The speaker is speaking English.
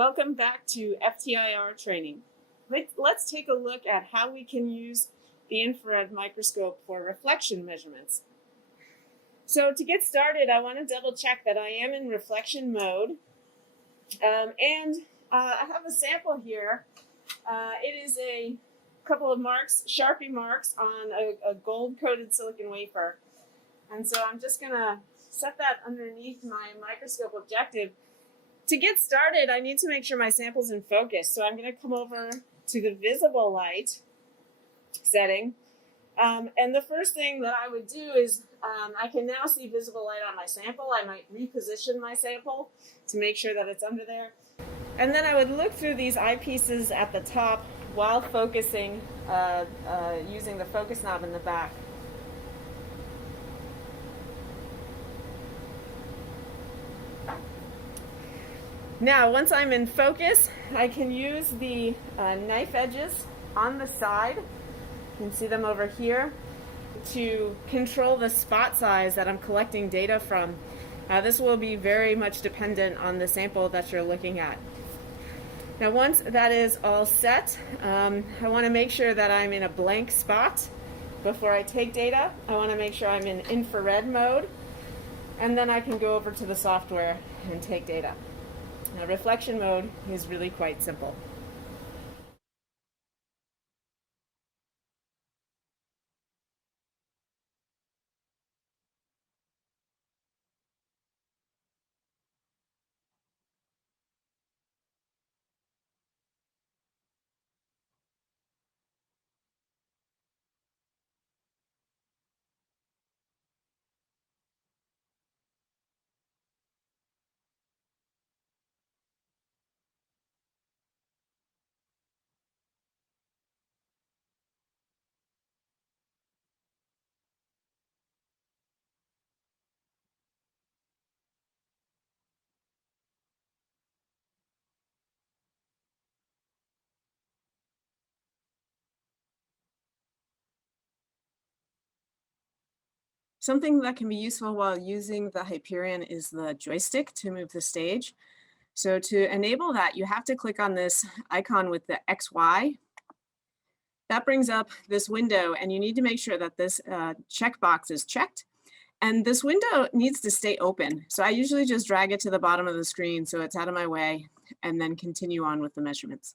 Welcome back to FTIR training. Let's take a look at how we can use the infrared microscope for reflection measurements. So to get started, I want to double check that I am in reflection mode. I have a sample here. It is a couple of marks, Sharpie marks on a gold-coated silicon wafer. And so I'm just going to set that underneath my microscope objective. To get started, I need to make sure my sample's in focus. So I'm going to come over to the visible light setting. And the first thing that I would do is I can now see visible light on my sample. I might reposition my sample to make sure that it's under there. And then I would look through these eyepieces at the top while focusing using the focus knob in the back. Now, once I'm in focus, I can use the knife edges on the side, you can see them over here, to control the spot size that I'm collecting data from. This will be very much dependent on the sample that you're looking at. Now, once that is all set, I want to make sure that I'm in a blank spot before I take data. I want to make sure I'm in infrared mode, and then I can go over to the software and take data. Now, reflection mode is really quite simple. Something that can be useful while using the Hyperion is the joystick to move the stage. So to enable that, you have to click on this icon with the XY. That brings up this window, and you need to make sure that this checkbox is checked. And this window needs to stay open. So I usually just drag it to the bottom of the screen so it's out of my way, and then continue on with the measurements.